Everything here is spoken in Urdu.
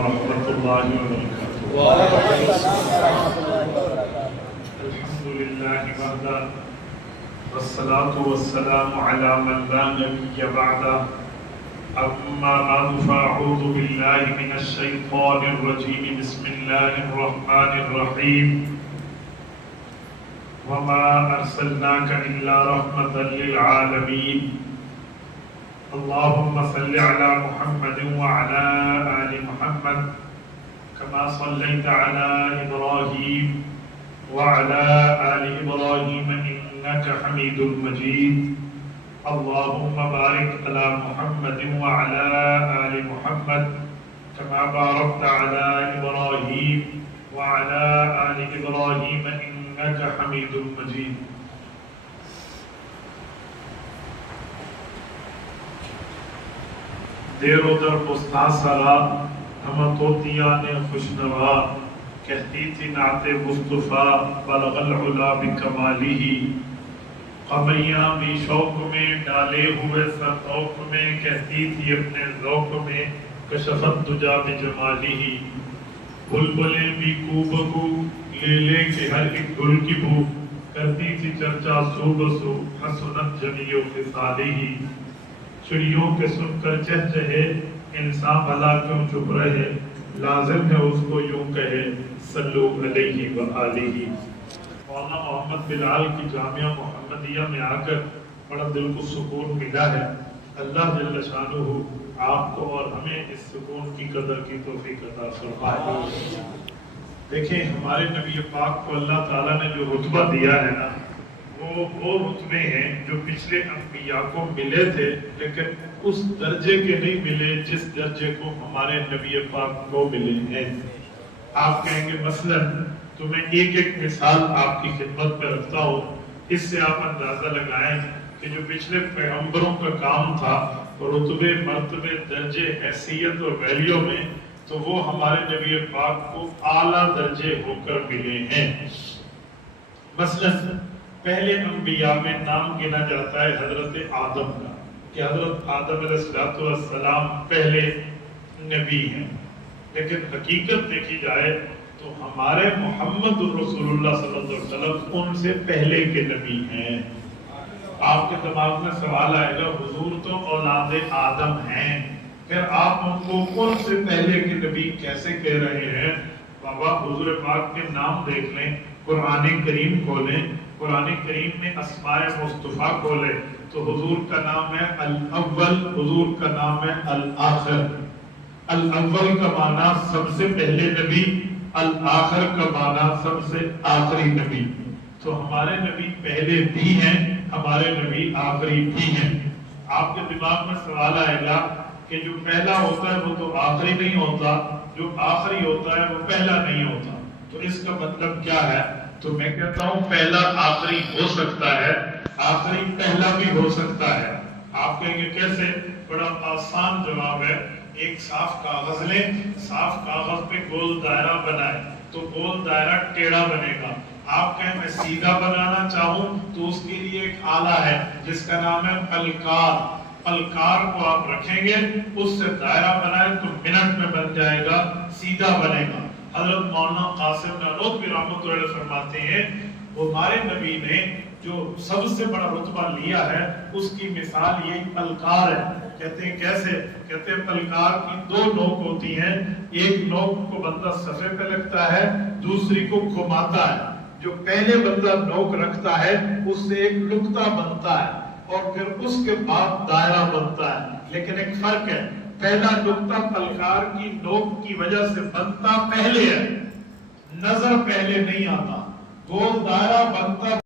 ورحمۃ اللہ وبرکاتہ۔ الحمد للہ وحدہ والصلاة والسلام علی من لا نبی بعدہ، اما بعد فاعوذ باللہ من الشیطان الرجیم، بسم اللہ الرحمن الرحیم، وما ارسلناک الا رحمۃ للعالمین، اللهم صل على محمد وعلى آل محمد كما صليت على إبراهيم وعلى آل إبراهيم إنك حميد مجيد، اللهم بارك على محمد وعلى آل محمد كما باركت على إبراهيم وعلى آل إبراهيم إنك حميد مجيد۔ دیر و در مستحصرہ ہم طوطیان خوشنوا، کہتی تھی نعت مصطفیٰ بلغ العلا بکمالہ، قمریاں بھی شوق میں ڈالے ہوئے سر طوق میں، کہتی تھی اپنے ذوق میں کشفت دجا بجمالہ، بلبلیں بھی کو بکو لے لے کے ہر ایک گل کی بو، کرتی تھی چرچا سو بسو حسنت جمیع خصالہ، چڑیوں کے سن کر چہچہے انسان بھلا کیوں چپ رہے، لازم ہے اس کو یوں کہے صلو علیہ وآلہ۔ مولانا محمد بلال کی جامعہ محمدیہ میں آ کر بڑا دل کو سکون ملا ہے۔ اللہ جل شانہ آپ کو اور ہمیں اس سکون کی قدر کی توفیق عطا فرمائے۔ دیکھیں ہمارے نبی پاک کو اللہ تعالیٰ نے جو رتبہ دیا ہے نا، وہ رتبے ہیں جو پچھلے انبیاء کو ملے تھے، لیکن اس درجے کے نہیں ملے جس درجے کو ہمارے نبی پاک کو ملے ہیں۔ آپ کہیں گے مثلا تو میں ایک ایک مثال آپ کی خدمت میں رکھتا ہوں، اس سے آپ اندازہ لگائیں کہ جو پچھلے پیغمبروں کا کام تھا رتبے مرتبے درجے حیثیت اور ویلیو میں، تو وہ ہمارے نبی پاک کو اعلیٰ درجے ہو کر ملے ہیں۔ مثلا پہلے انبیاء میں نام گنا جاتا ہے حضرت آدم کا، کہ حضرت آدم علیہ السلام پہلے نبی ہیں، لیکن حقیقت دیکھی جائے تو ہمارے محمد رسول اللہ صلی اللہ علیہ وسلم ان سے پہلے کے نبی ہیں۔ آپ کے دماغ میں سوال آئے گا حضور تو اولاد آدم ہیں، پھر آپ ان کو ان سے پہلے کے نبی کیسے کہہ رہے ہیں؟ بابا حضور پاک کے نام دیکھ لیں، قرآن کریم کھولیں، قرآن کریم میں اسماء مصطفیٰ کھولے تو حضور کا نام ہے الاول، حضور کا نام ہے الآخر۔ الاول کا معنی سب سے پہلے نبی، الآخر کا معنی سب سے آخری نبی۔ تو ہمارے نبی پہلے بھی ہیں، ہمارے نبی آخری بھی ہیں۔ آپ کے دماغ میں سوال آئے گا کہ جو پہلا ہوتا ہے وہ تو آخری نہیں ہوتا، جو آخری ہوتا ہے وہ پہلا نہیں ہوتا، تو اس کا مطلب کیا ہے؟ تو میں کہتا ہوں پہلا آخری ہو سکتا ہے، آخری پہلا بھی ہو سکتا ہے۔ آپ کہیں گے کیسے؟ بڑا آسان جواب ہے، ایک صاف کاغذ لیں، صاف کاغذ پہ گول دائرہ بنائیں تو گول دائرہ ٹیڑھا بنے گا۔ آپ کہیں میں سیدھا بنانا چاہوں تو اس کے لیے ایک آلہ ہے جس کا نام ہے پلکار۔ پلکار کو آپ رکھیں گے، اس سے دائرہ بنائیں تو منٹ میں بن جائے گا، سیدھا بنے گا۔ حضرت مولانا قاسم نانوتوی رحمۃ اللہ علیہ فرماتے ہیں ہمارے نبی نے جو سب سے بڑا رتبہ لیا ہے اس کی مثال یہی پلکار ہے۔ کہتے ہیں کیسے؟ کہتے ہیں پلکار کی دو نوک ہوتی ہیں، ایک نوک کو بندہ صفحے پہ لگتا ہے، دوسری کو گھماتا ہے۔ جو پہلے بندہ نوک رکھتا ہے اس سے ایک نقطہ بنتا ہے اور پھر اس کے بعد دائرہ بنتا ہے، لیکن ایک فرق ہے، پہلا نقطہ پلکار کی نوک کی وجہ سے بنتا پہلے ہے، نظر پہلے نہیں آتا، گول دائرہ بنتا